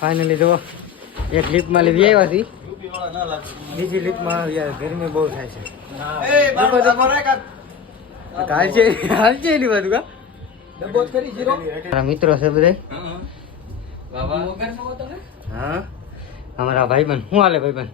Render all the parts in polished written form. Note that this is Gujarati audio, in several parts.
ફાઇનલી જો એક લિફ્ટમાં લેવી આવ્યા હતી, બીજી લિફ્ટમાં યાર ગરમી બહુ થાય છે. હાલશે એની બધું કા મિત્રો છે બધા. હા અમારા ભાઈબંધ શું હાલે ભાઈબંધ?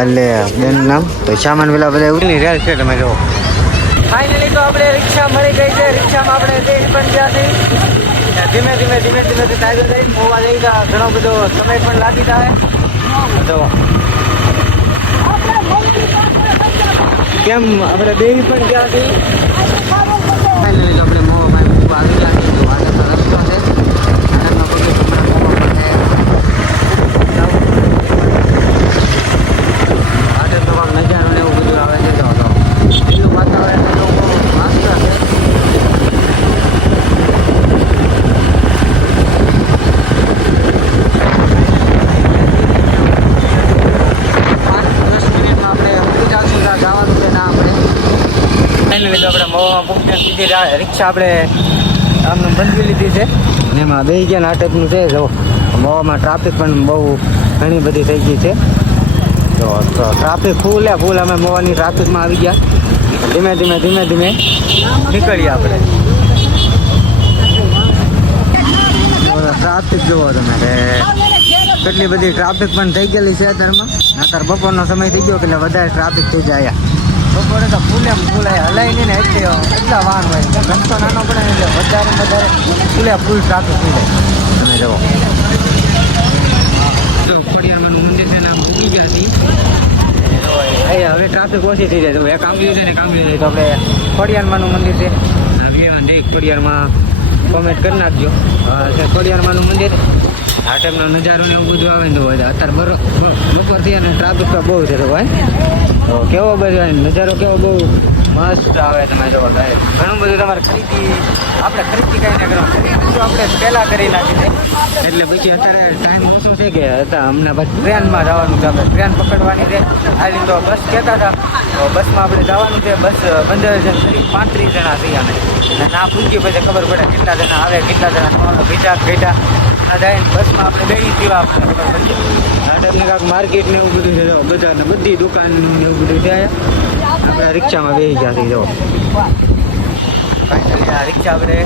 એટલે બેન નામ તો સામાન પેલા બધા ઉઠી રેલ છે. તમે જો ફાઇનલી તો આપણે રિક્ષા મળી ગઈ છે. રિક્ષામાં આપણે બેસી પણ ગયા છે. ધીમે ધીમે ટાઈગર જઈ મોવા જઈ ગયા. ઘણો બધો સમય પણ લાગી જાય. તો કેમ આપણે બેસી પણ ગયા છીએ. ફાઇનલી આપણે મોવામાં આવી ગયા છીએ. તો આગળ રસ્તો છે. આગળનો પગલો આગળ તો નજારો ને એવું બધું આવે છે. તો એટલું વાતાવરણ મસ્ત છે. ફાઇનલી તો આપણે મોવામાં પહોંચ્યા. સીધી રિક્ષા આપણે આમને બંધવી લીધી છે અને એમાં બેસી ગયા નાટકનું છે. જો મોવામાં ટ્રાફિક પણ બહુ ઘણી બધી થઈ ગઈ છે. તો ટ્રાફિક ફૂલ અમે મોવાની ટ્રાફિકમાં આવી ગયા. ધીમે ધીમે નીકળીએ આપણે. ટ્રાફિક જુઓ તમે કે કેટલી બધી ટ્રાફિક પણ થઈ ગયેલી છે અત્યારમાં. અત્યારે બપોરનો સમય થઈ ગયો એટલે વધારે ટ્રાફિક થઈ જાય. બપોરે તો ફૂલે હલાય નહીં ને એટલા વાહન હોય. રસ્તો નાનો પડે ને એટલે વધારે ફૂલ ટ્રાફિક થઈ જાય. તમે જુઓ ખોડિયારમાંનું મંદિર છે ને આમ ચૂકી ગયા હતી. હવે ટ્રાફિક ઓછી થઈ જાય. તો એક આંબલી છે ને કાંબલી જાય તો આપણે ખોડિયારમાંનું મંદિર છે. ખોડિયારમાં કોમેન્ટ કરી નાખજો. ખોડિયારમાંનું મંદિર આ ટાઈમનો નજારો ને એવું બધું આવે ને તો અત્યારે બપોર થી અને ટ્રાફિક તો બહુ છે. તો ભાઈ તો કેવો બધો નજારો કેવો બહુ મસ્ત આવે. તમે જો ઘણું બધું તમારે આપણે ખરીદી કઈ ના કરવા આપણે પહેલાં કરી નાખી છે. એટલે પછી અત્યારે ટાઈમ ઓછો છે કે હમણાં બસ ટ્રેનમાં જવાનું છે. આપણે ટ્રેન પકડવાની છે. હાલી તો બસ કહેતા હતા તો બસમાં આપણે જવાનું છે. બસ 15 જણ 35 જણા થયા ને ના પૂછીએ પછી ખબર પડે કેટલા જણા આવે કેટલા જણા ભેટા જાય. બસમાં આપણે બેસી દેવા આપણને ખબર પડશે. નાટકને કાંક માર્કેટ ને એવું બધું છે. બજાર ને બધી દુકાન ને એવું બધું ત્યાં આપણે રિક્ષામાં બેસી ગયા છીએ. જો ફાઇનલી આ રિક્ષા આપણે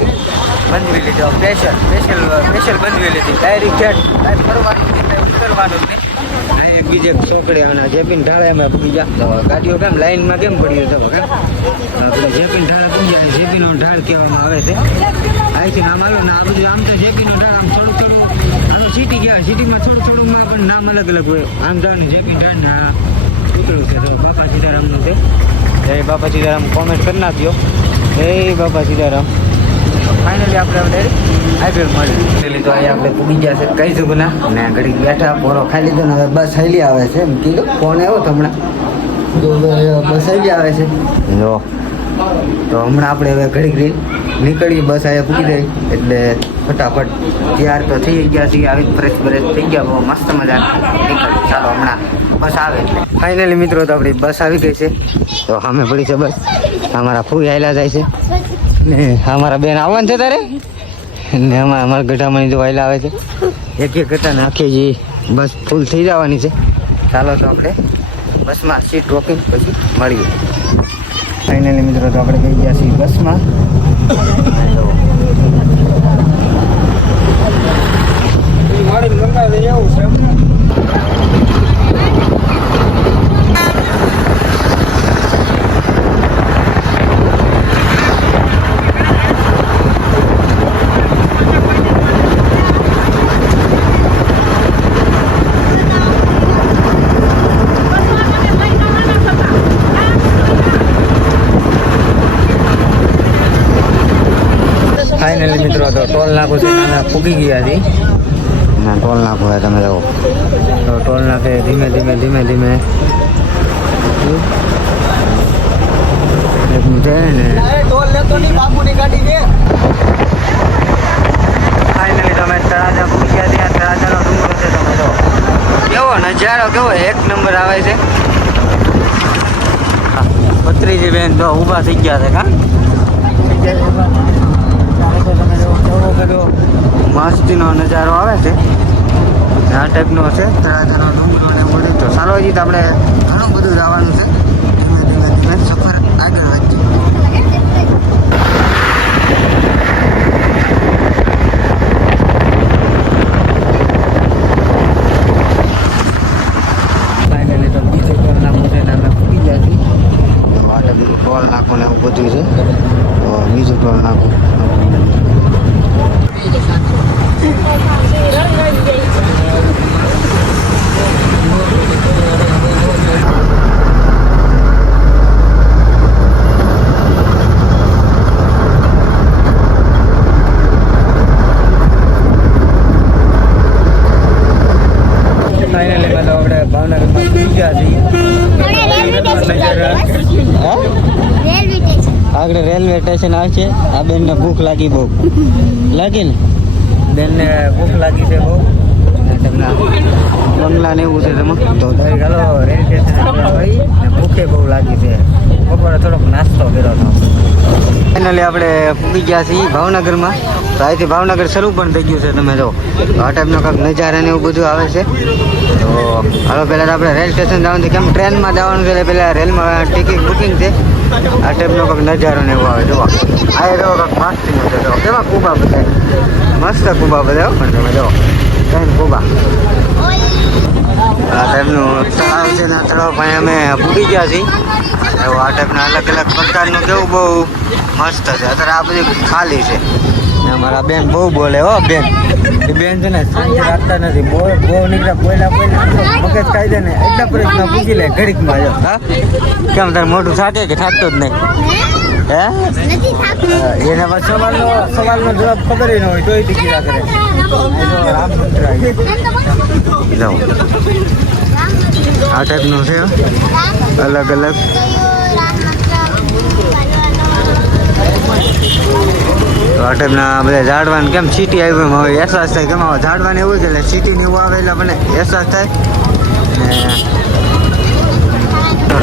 બંધવી લીધો. સ્પેશિયલ બંધવી લીધી. ડાયરેક્ટ ફરવાનું ઉતરવાનું જ નહીં. બીજે ચોકડે જેપીન ઢાળા એમાં પૂરી ગયા. ગાડીઓ કેમ લાઈનમાં કેમ પડી જતો કેમ આપણે જેપીન ઢાળા પૂરી જાય. જેપીનો ઢાળ કહેવામાં આવે છે. અહીંથી નામ આલો ને આ બધું આમ તો જેપીનો ઢાળ આમ થોડું આમ સિટી ગયા. સિટીમાં થોડુંમાં પણ નામ અલગ હોય. આમ જવાનું જેપીન ઢાળ ને આ ઉતરવું છે. તો બાપા સીતારામનું છે. જય બાપા સીતારામ કોમેન્ટ કરી નાખજો. જય બાપા સીતારામ. ફાઇનલી આપણે હાઈવે મળી તો અહીંયા આપણે પૂગી ગયા છે કઈ જુગના ને ઘડી બેઠા પોરો ખાઈ લીધો ને હવે બસ હાલી આવે છે. એમ કીધું ફોન આવ્યો તો હમણાં તો બસ હાલી આવે છે. જો તો હમણાં આપણે હવે ઘડી નીકળી બસ અહીંયા પૂગી ગઈ એટલે ફટાફટ તૈયાર તો થઈ ગયા છીએ. આવી ફ્રેશ થઈ ગયા. બહુ મસ્ત મજા નીકળી. ચાલો હમણાં બસ આવે. ફાઇનલી મિત્રો તો આપણી બસ આવી ગઈ છે. તો સામે પડી છે બસ. અમારા ફૂઈ હાલ્યા જાય છે ને અમારા બેન આવવાનું છે તારે ને અમારા ગઢામાંની જો હાલ્યા આવે છે. એક ગઢા નાખીએ જે બસ ફૂલ થઈ જવાની છે. ચાલો તો આપણે બસમાં સીટ રોકીને પછી મળીએ. ફાઇનલી મિત્રો તો આપણે ગઈ ગયા છીએ બસમાં. ફાઇનલી મિત્રો તો ટોલ નાકું છે ફૂગી ગયા હતી. ના ટોલ નાકું હોય તમે જુઓ તો ટોલ નાકે ધીમે ફાઇનલી તમે તળાજા પૂગી ગયા. ત્યાં તળાજાનો ડુંગરો છે. તમે જુઓ કેવો નજારો કેવો એક નંબર આવે છે. ભત્રીજી બેન તો ઊભા થઈ ગયા છે. કા તમે જુઓ મસ્તીનો નજારો આવે છે. આ ટાઈપનો છે તળાજાનો ડુંગરો ને એવું બધું. તો ચાલો હજી તો આપણે ઘણું બધું જવાનું છે. ધીમે ધીમે ધીમે સફર આગળ વધશે. ફાઇનલી તો બીજું ટોલ નાખું છે ને અમે પૂરી ગયા છીએ. તો માટે બીજું ટોલ નાખું ને એવું બધું છે. તો બીજું ટોલ નાખું. ફાઇનલી મેં તો આપણે ભાવનગરમાં પહોંચી ગયા છીએ. આગળ રેલવે સ્ટેશન આવશે. આ બેનને ભૂખ લાગી બહુ લાગી ને બેનને ભૂખ લાગી છે બહુ. તેમના બંગલા ને એવું છે તેમાં. તો ચાલો રેલવે સ્ટેશન ભાઈ ભૂખે બહુ લાગી છે. બપોરે થોડોક નાસ્તો કર્યો હતો. ફાઇનલી આપણે પૂગી ગયા છીએ ભાવનગરમાં. તો અહીંથી ભાવનગર શરૂ પણ થઈ ગયું છે. તમે જો આ ટાઈપનો કંઈક નજારા ને એવું બધું આવે છે. તો હાલો પહેલાં તો આપણે રેલ સ્ટેશન જવાનું છે. કેમ ટ્રેનમાં જવાનું છે એટલે પહેલાં રેલમાં ટિકિટ બુકિંગ છે. આ ટાઈપનો કંઈક નજારો ને એવું આવે. જો આ જો કંઈક મસ્તીનું છે. જો કેવા કુબા બધા મસ્ત કુબા બધા પણ તમે જો કઈ કુબા આ ટાઈપનું તળાવ છે ને તળાવ પાસે અમે પૂગી ગયા છીએ. એવું આ ટાઈપના અલગ અલગ પ્રકારનું કેવું બહુ મસ્ત છે. અત્યારે આ બધું ખાલી છે. અમારા બેન બહુ બોલે હો બેન. એ બેન છે ને શાંતિ રાખતા નથી. બહુ નીકળ્યા બોયલા મગજ ખાઈ દે ને એટલા પ્રશ્ન પૂછી લે ઘડીકમાં. જો હા કેમ તારે મોઢું થાકે કે થાકતો જ નહીં? હે એને પછી સવાલનો જવાબ ખબર ન હોય તોય ટીકીરા કરે. રામચંદ્ર જાઓ આ ટાઈપનું છે અલગ અલગ. તો આ ટાઈપના બધા ઝાડવાને કેમ સિટી આવ્યું હવે અહેસાસ થાય. કેમ આવે ઝાડવાને એવું છે એટલે સિટીને એવું આવે એટલે મને અહેસાસ થાય. ને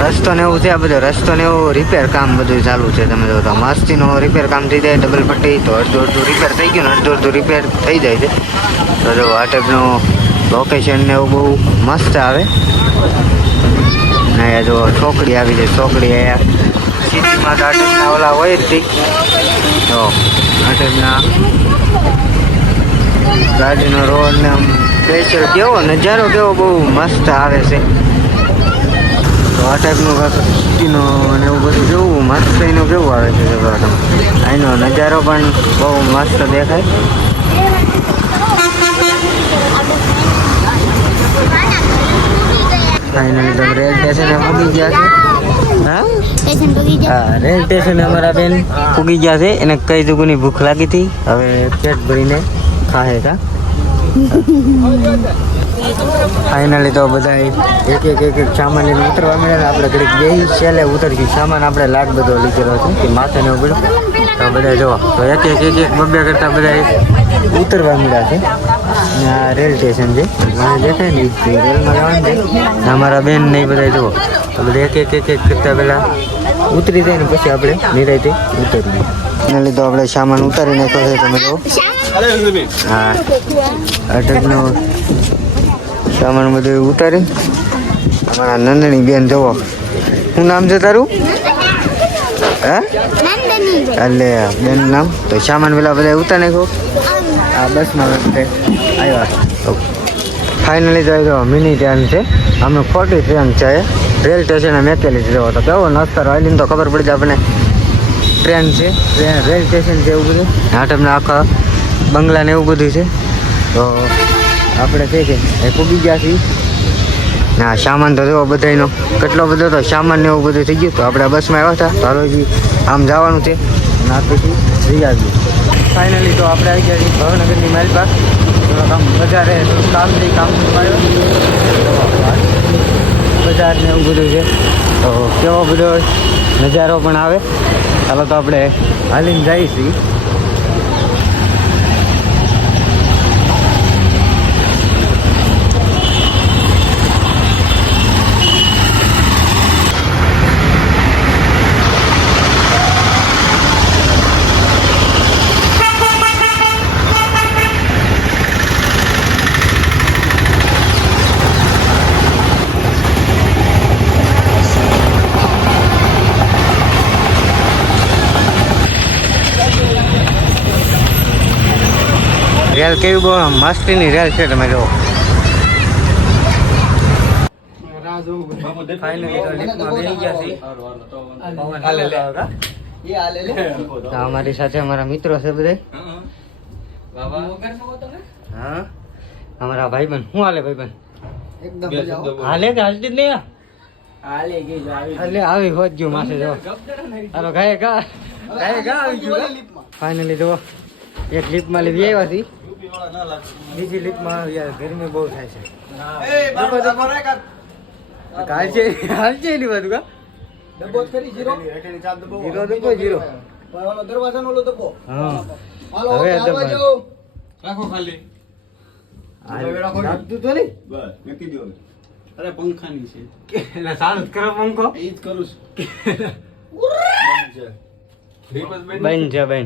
રસ્તો ને એવું છે. આ બધો રસ્તો ને એવું રિપેર કામ બધું ચાલુ છે. તમે જો તો મસ્તીનો રિપેર કામ થઈ જાય ડબલ પટ્ટી. તો અડધું રિપેર થઈ ગયું ને અડધું રિપેર થઈ જાય છે. તો જો આ ટાઈપનું લોકેશન ને એવું બહુ મસ્ત આવે. ને જો ચોકડી આવી છે. ચોકડી અહીંયા સિટીમાં તો આ ટાઈપના ઓલા હોય જ હતી. તો આ ટાઈપના ગાડીનો રોડ ને આમ સ્પેશિયલ કેવો નજારો કેવો બહુ મસ્ત આવે છે. તો આ ટાઈપનું સિટીનો અને એવું બધું કેવું મસ્ત એનું કેવું આવે છે. અહીંનો નજારો પણ બહુ મસ્ત દેખાય. ફાઇનલી તો રેલ સ્ટેશને પૂગી ગયા છે. હા રેલ સ્ટેશને અમારા બેન પૂગી ગયા છે. એને કઈ દુગુની ભૂખ લાગી હતી. હવે પેટ ભરીને ખાહે કા. ફાઇનલી તો બધા એક સામાન લઈને ઉતરવા મળે ને આપણે ઘડીક બે છેલ્લે ઉતરશું. સામાન આપણે લાખ બધો લીધેલો છે કે માથે ને ઉભો તો બધા જોવા તો એક બબ્બે કરતાં બધા ઉતરવા મળ્યા છે. ને આ રેલ સ્ટેશન છે મને દેખાય ને રેલમાં જવાનું છે. અમારા બેન ને એ બધા જુઓ તો બધા એક કરતાં પહેલાં ઉતરી જાય ને પછી આપણે નિરાયતે ઉતરીએ. એને લીધો આપણે સામાન ઉતારી નાખ્યો છે. તમે જુઓ હા આ ટાઈપનો સામાન બધું ઉતારી. અમારા નંદની બેન જુઓ. શું નામ છે તારું? હે એટલે બેન નામ. તો સામાન પેલા બધા ઉતાર નાખ્યો. આ બસમાં આવ્યા. ફાઇનલી તો મિની ટ્રેન છે. અમે ખોટી ટ્રેન છે. રેલ સ્ટેશને મેકેલી જ રહ્યો હતો. કેવો નસ્તર આવીને તો ખબર પડી જાય આપણને ટ્રેન છે રેલ સ્ટેશન છે એવું બધું. આ તમને આખા બંગલા ને એવું બધું છે. તો આપણે કહે છે એ પૂગી ગયા છીએ. ના સામાન તો જોવો બધાનો કેટલો બધો તો સામાન ને એવું બધું થઈ ગયું. તો આપણે બસમાં આવ્યા હતા. તો હાલો આમ જવાનું છે ના પછી રીયા ગયું. ફાઇનલી તો આપણે આવી ગયા છીએ ભાવનગરની માઇલ પાસ. થોડોક આમ બજારે કામ થઈ કામ આવ્યો બજાર ને એવું બધું છે. તો કેવો બધો નજારો પણ આવે. ચાલો તો આપણે હાલીને જઈએ છીએ. રેલ કેવી બહુ મસ્તીની રેલ છે, તમે જુઓ. ફાઇનલી તો લિફ્ટમાં બેસી ગયા છીએ. પવન હાલે લે. તો અમારી સાથે અમારા મિત્રો છે બધા. હા અમારા ભાઈબંધ. શું હાલે ભાઈબંધ? હાલે કે હાલતી જ નહીં? હાલે આવી હોત ગયું માસે. જો હાલો ગાય ગા આવી ગયું. ફાઇનલી જો એક લિફ્ટમાં લઈ આવ્યા હતી, બીજી લિફ્ટમાં યાર ગરમી બહુ થાય છે. હાલ છે એની બધું કા જીરો હવે રાખો ખાલી. અરે પંખાની છે એટલે સારું કરો પંખો. એ જ કરું બેન છે બેન.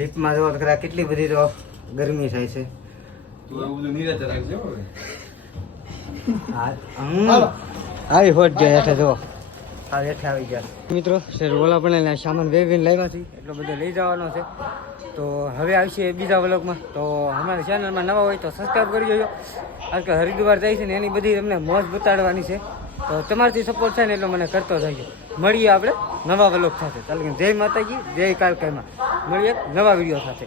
લિફ્ટમાં જો કદાચ કેટલી બધી તો ગરમી થાય છે. તું એવું બધું નિરાતે રાખજો. આવી હોટ જાય હેઠે જો. હા હેઠે આવી ગયા મિત્રો. ઓલા પણ સામાન વેવીને લાવ્યા છે, એટલો બધો લઈ જવાનો છે. તો હવે આવશે બીજા વ્લોગમાં. તો અમારી ચેનલમાં નવા હોય તો સબસ્ક્રાઈબ કરી દેજો. કારણ કે હરિદ્વાર જાય છે ને એની બધી તમને મોજ બતાડવાની છે. તો તમારથી સપોર્ટ છે ને એટલો મને કરતો થજો. મળીએ આપણે નવા વ્લોગ સાથે. ચાલો જય માતાજી, જય કાલકાઈમાં. મળીએ નવા વિડીયો સાથે.